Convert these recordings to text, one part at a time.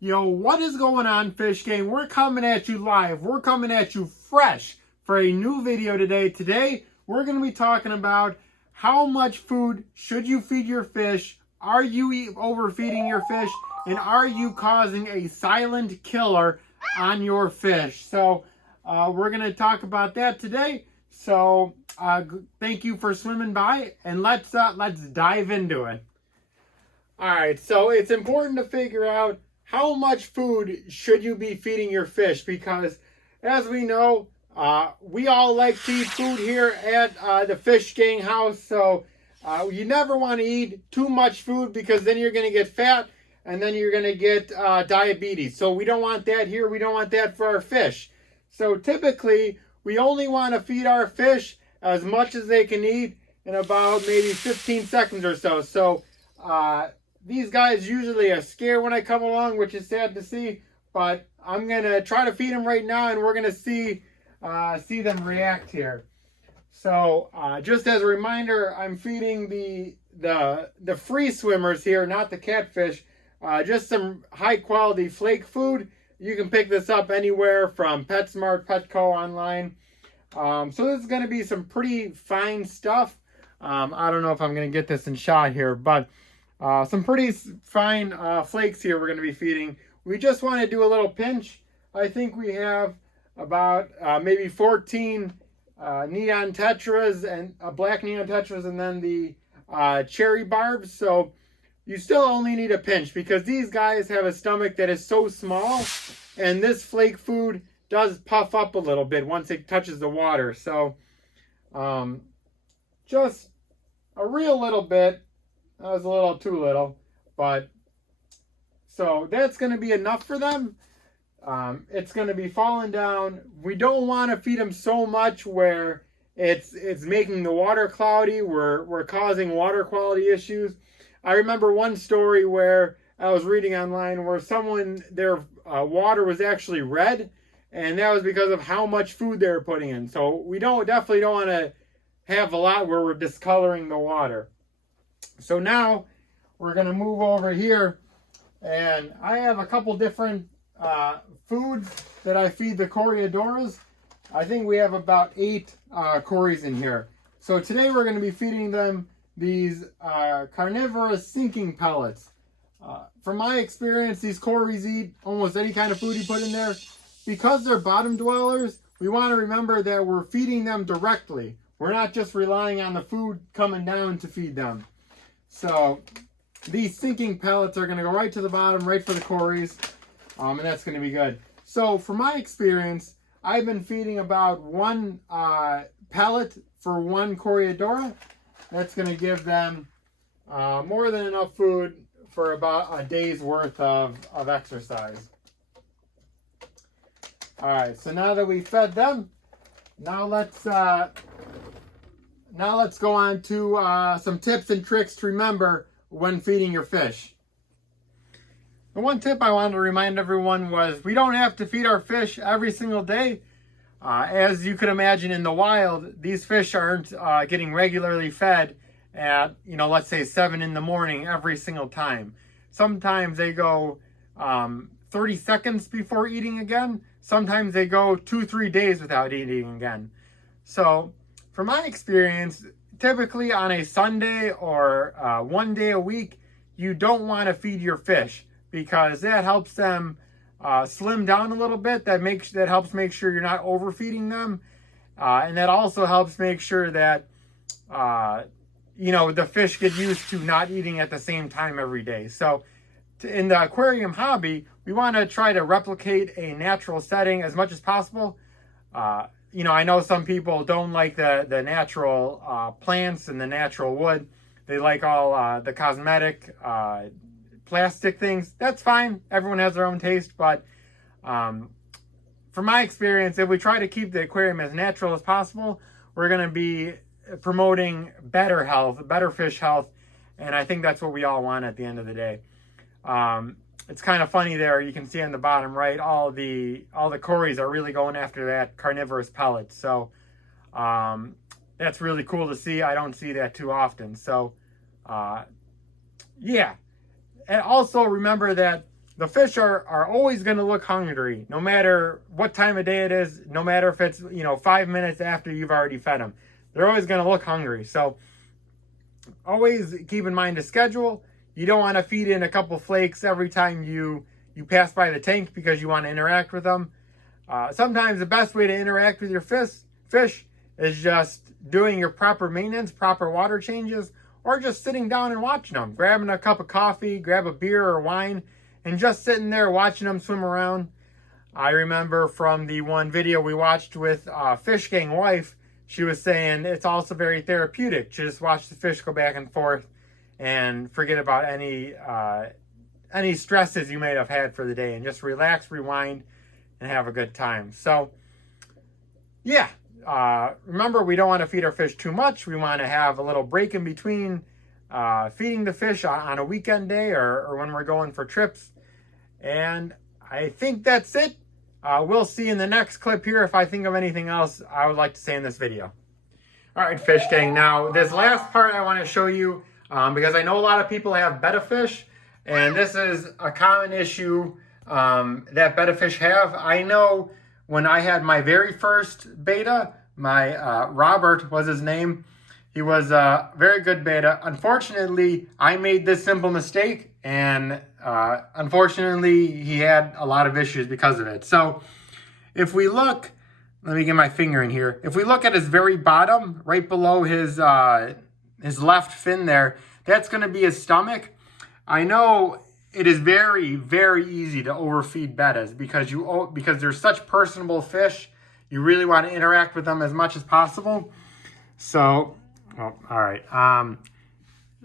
What is going on, Fish Gang? We're coming at you live. We're coming at you fresh for a new video today. Today, we're going to be talking about how much food should you feed your fish? Are you overfeeding your fish? And are you causing a silent killer on your fish? So, we're going to talk about that today. So, thank you for swimming by, and let's dive into it. All right, so it's important to figure out how much food should you be feeding your fish, because as we know, we all like to eat food here at the Fish Gang house. So you never want to eat too much food, because then you're going to get fat and then you're going to get diabetes. So we don't want that here. We don't want that for our fish. So typically, we only want to feed our fish as much as they can eat in about maybe 15 seconds or so. So these guys usually are scared when I come along, which is sad to see. But I'm going to try to feed them right now, and we're going to see them react here. So just as a reminder, I'm feeding the free swimmers here, not the catfish. Just some high quality flake food. You can pick this up anywhere from PetSmart, Petco, online. So this is going to be some pretty fine stuff. I don't know if I'm going to get this in shot here, but some pretty fine flakes here we're going to be feeding. We just want to do a little pinch. I think we have about maybe 14 neon tetras and black neon tetras, and then the cherry barbs. So you still only need a pinch, because these guys have a stomach that is so small, and this flake food does puff up a little bit once it touches the water. So just a real little bit. That was a little too little, but so that's going to be enough for them. It's going to be falling down. We don't want to feed them so much where it's making the water cloudy. We're causing water quality issues. I remember one story where I was reading online where their water was actually red, and that was because of how much food they were putting in. So we definitely don't want to have a lot where we're discoloring the water. So now we're going to move over here, and I have a couple different foods that I feed the Coreodoras. I think we have about 8 Cories in here. So today we're going to be feeding them these carnivorous sinking pellets. From my experience, these Cories eat almost any kind of food you put in there. Because they're bottom dwellers, we want to remember that we're feeding them directly. We're not just relying on the food coming down to feed them. So these sinking pellets are going to go right to the bottom, right for the Cories, and that's going to be good. So from my experience, I've been feeding about 1 pellet for 1 Coreodora. That's going to give them more than enough food for about a day's worth of exercise. All right, so now that we fed them, now let's go on to some tips and tricks to remember when feeding your fish. The one tip I wanted to remind everyone was we don't have to feed our fish every single day. As you could imagine, in the wild, these fish aren't getting regularly fed at, let's say 7 in the morning every single time. Sometimes they go 30 seconds before eating again. Sometimes they go 2-3 days without eating again. So from my experience, typically on a Sunday or 1 day a week, you don't want to feed your fish, because that helps them slim down a little bit. That helps make sure you're not overfeeding them, and that also helps make sure that the fish get used to not eating at the same time every day. So in the aquarium hobby, we want to try to replicate a natural setting as much as possible. I know some people don't like the natural plants and the natural wood. They like all the cosmetic plastic things. That's fine. Everyone has their own taste. But from my experience, if we try to keep the aquarium as natural as possible, we're going to be promoting better health, better fish health. And I think that's what we all want at the end of the day. It's kind of funny there. You can see on the bottom right, all the Cories are really going after that carnivorous pellet. So that's really cool to see. I don't see that too often. So yeah. And also remember that the fish are always going to look hungry, no matter what time of day it is, no matter if it's, 5 minutes after you've already fed them. They're always going to look hungry. So always keep in mind the schedule. You don't want to feed in a couple flakes every time you pass by the tank because you want to interact with them. Sometimes the best way to interact with your fish is just doing your proper maintenance, proper water changes, or just sitting down and watching them, grabbing a cup of coffee, grab a beer or wine, and just sitting there watching them swim around. I remember from the one video we watched with Fish Gang wife, she was saying it's also very therapeutic to just watch the fish go back and forth and forget about any stresses you may have had for the day and just relax, rewind, and have a good time. So, yeah. Remember, we don't want to feed our fish too much. We want to have a little break in between feeding the fish on a weekend day or when we're going for trips. And I think that's it. We'll see in the next clip here if I think of anything else I would like to say in this video. All right, Fish Gang. Now, this last part I want to show you because I know a lot of people have betta fish, and this is a common issue that betta fish have. I know when I had my very first betta, Robert was his name. He was a very good betta. Unfortunately, I made this simple mistake, and unfortunately, he had a lot of issues because of it. So if we look, let me get my finger in here. If we look at his very bottom, right below his left fin there, that's going to be his stomach. I know it is very, very easy to overfeed bettas because they're such personable fish. You really want to interact with them as much as possible. So, all right.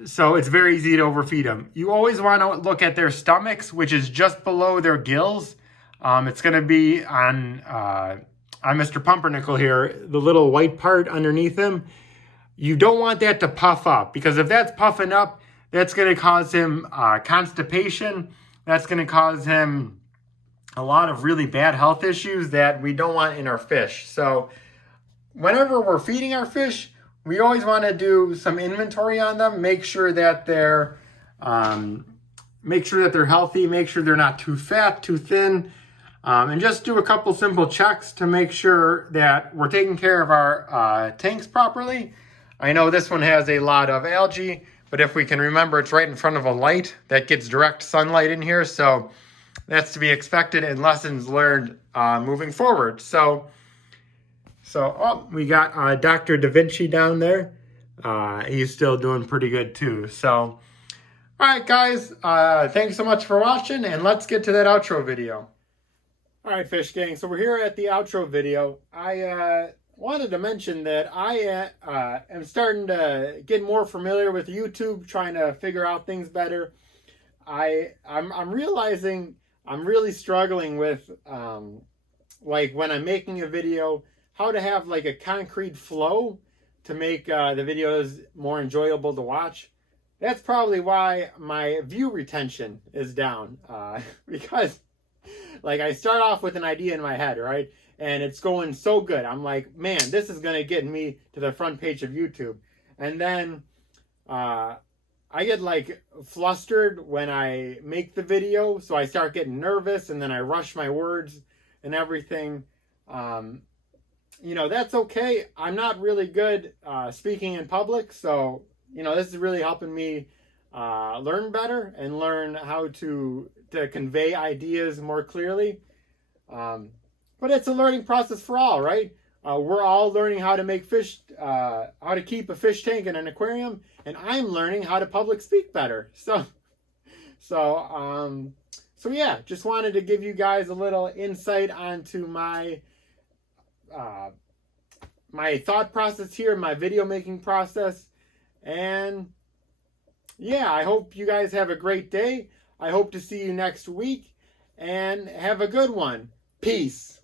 So it's very easy to overfeed them. You always want to look at their stomachs, which is just below their gills. It's going to be on Mr. Pumpernickel here, the little white part underneath him. You don't want that to puff up, because if that's puffing up, that's going to cause him constipation. That's going to cause him a lot of really bad health issues that we don't want in our fish. So whenever we're feeding our fish, we always want to do some inventory on them. Make sure that they're healthy. Make sure they're not too fat, too thin, and just do a couple simple checks to make sure that we're taking care of our tanks properly. I know this one has a lot of algae, but if we can remember, it's right in front of a light that gets direct sunlight in here, so that's to be expected and lessons learned moving forward. So we got Dr. Da Vinci down there. He's still doing pretty good too. So, all right, guys, thanks so much for watching, and let's get to that outro video. All right, Fish Gang, so we're here at the outro video. I wanted to mention that I am starting to get more familiar with YouTube, trying to figure out things better. I'm realizing I'm really struggling with, like when I'm making a video, how to have like a concrete flow to make the videos more enjoyable to watch. That's probably why my view retention is down, because like I start off with an idea in my head, right? And it's going so good. I'm like, man, this is going to get me to the front page of YouTube. And then I get like flustered when I make the video. So I start getting nervous, and then I rush my words and everything. That's okay. I'm not really good speaking in public. So, this is really helping me learn better and learn how to convey ideas more clearly. But it's a learning process for all, right? We're all learning how to make how to keep a fish tank in an aquarium, and I'm learning how to public speak better. So yeah, just wanted to give you guys a little insight onto my my thought process here, my video making process, and yeah, I hope you guys have a great day. I hope to see you next week, and have a good one. Peace.